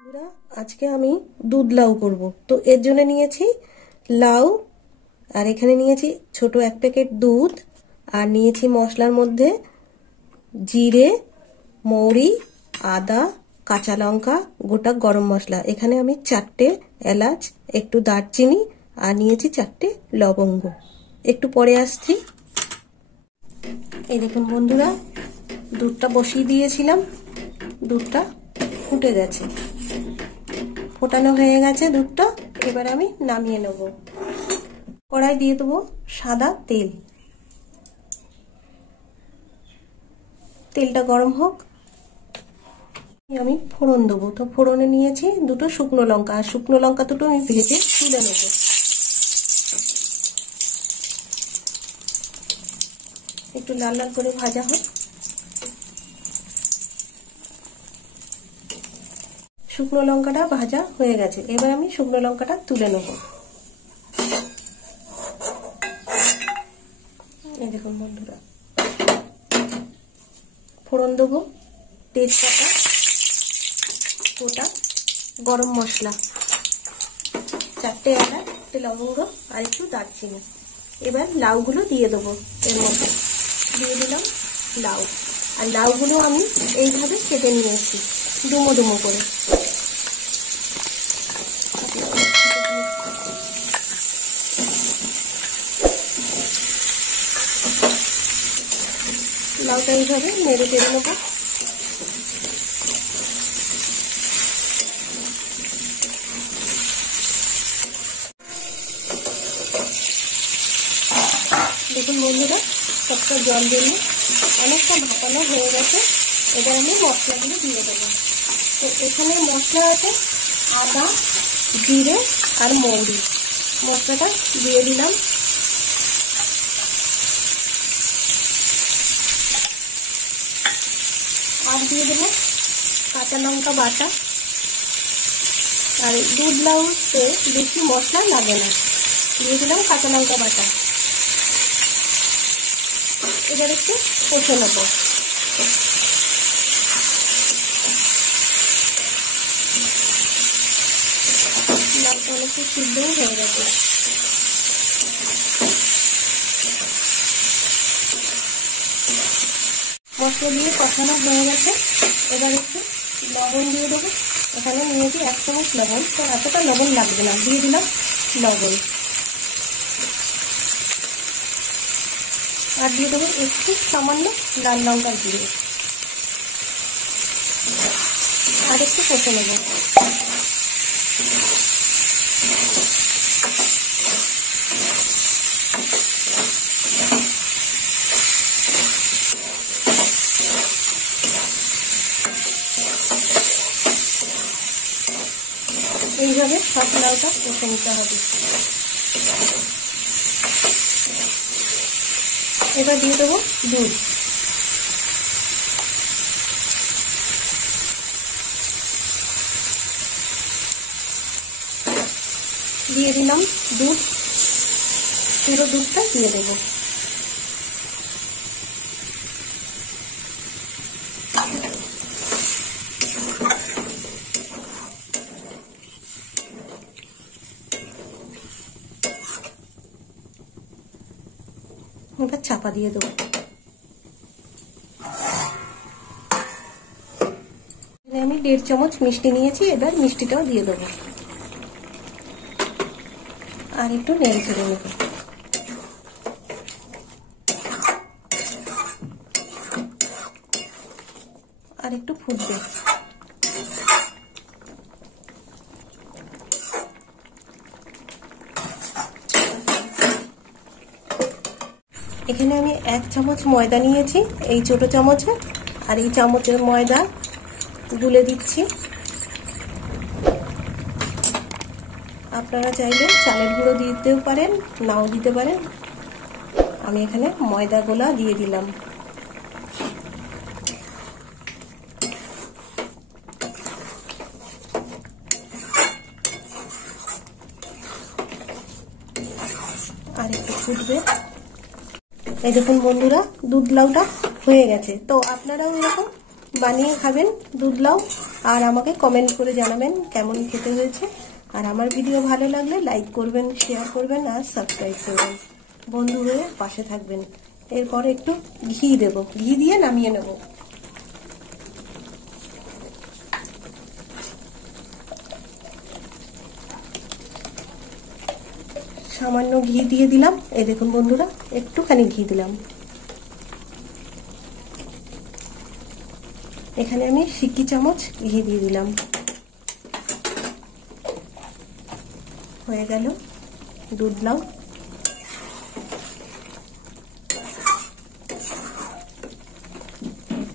বন্ধুরা, আজকে আমি দুধ লাউ করব। তো এর জন্য নিয়েছি লাউ, আর এখানে নিয়েছি ছোট এক প্যাকেট দুধ, আর নিয়েছি মশলার মধ্যে জিরে, মৌরি, আদা, কাঁচা লঙ্কা, গোটা গরম মশলা। এখানে আমি 4টে এলাচ, একটু দারচিনি, আর নিয়েছি 4টে লবঙ্গ। একটু পরে আসছি। এই দেখুন বন্ধুরা, দুধটা বসিয়ে দিয়েছিলাম, দুধটা ফুটে গেছে, ফোটানো হয়ে গেছে দুধটা। এবার আমি নামিয়ে নেব। কড়াই দিয়ে দেবো সাদা তেল। তেলটা গরম হোক, আমি ফোড়ন দেবো। তো ফোড়নে নিয়েছি দুটো শুকনো লঙ্কা, আর শুকনো লঙ্কা দুটো আমি ভেজে তুলে নেব। একটু লাল লাল করে ভাজা হোক। শুকনো লঙ্কাটা ভাজা হয়ে গেছে, এবার আমি শুকনো লঙ্কাটা তুলে নেব। এই দেখুন বন্ধুরা, ফোড়ন দেবো তেজপাতা, গোটা গরম মশলা, 4টে এলাচ, 1টে লবঙ্গ, আর একটু দারচিনি। এবার লাউগুলো দিয়ে দেবো এর মধ্যে। দিয়ে দিলাম লাউ, আর লাউগুলো আমি এইভাবে কেটে নিয়েছি ডুমো ডুমো করে। লাউটা এইভাবে নেড়ে চেড়ে নেবো। দেখুন বন্ধুরা, সবটা জল দিয়ে অনেকটা ভাপানো হয়ে গেছে। এবার আমি মশলাগুলো দিয়ে দেবো। তো এখানে মশলা আছে আদা, জিরে আর মৌরি। মশলাটা দিয়ে দিলাম। আর দিয়ে দেবো কাঁচা লঙ্কা বাটা। আর দুধ লাউতে বেশি মশলা লাগে না। দিয়ে দিলাম কাঁচা লঙ্কা বাটা। এবার একটু কষে নেব। লাউটা অনেকটা সিদ্ধ হয়ে গেছে। মশলা দিয়ে কষানো হয়ে গেছে। এবার একটু লবণ দিয়ে দেবো। এখানে নিয়েছি 1 চামচ লবণ, তো এতটা লবণ লাগবে না। দিয়ে দিলাম লবণ, আর দিয়ে দেবো একটু সামান্য লাল লঙ্কার গুঁড়ো। আর একটু কষে নেব। এইভাবে সব লাউটা কষে নিতে হবে। এবার দিয়ে দেবো দুধ। দিয়ে দিলাম দুধ, পুরো দুধটা দিয়ে দেবো। এবার চাপা দিয়ে দেবো। আমি 1.5 চামচ মিষ্টি নিয়েছি, এবার মিষ্টিটাও দিয়ে দেবো। আর একটু নেড়ে চেড়ে নেব। আর একটু ফুটবে। এখানে আমি 1 চামচ ময়দা নিয়েছি, এই ছোট চামচে, আর এই চামচের ময়দা গুলে দিচ্ছি। আপনারা চাইলে চালের গুঁড়ো দিতেও পারেন, নাও দিতে পারেন। আমি এখানে ময়দা গোলা দিয়ে দিলাম। আর একটু ফুটবে। এই দেখুন বন্ধুরা, দুধ লাউটা হয়ে গেছে। তো আপনারাও এরকম বানিয়ে খাবেন দুধ লাউ। আর আমাকে কমেন্ট করে জানাবেন কেমন খেতে হয়েছে। আর আমার ভিডিও ভালো লাগলে লাইক করবেন, শেয়ার করবেন আর সাবস্ক্রাইব করবেন। বন্ধু হয়ে পাশে থাকবেন। এরপর একটু ঘি দেব, ঘি দিয়ে নামিয়ে নেব। সামান্য ঘি দিয়ে দিলাম, এই দেখুন বন্ধুরা, একটুখানি ঘি দিলাম। এখানে আমি সিকি চামচ ঘি দিয়ে দিলাম। হয়ে গেল দুধ লাউ।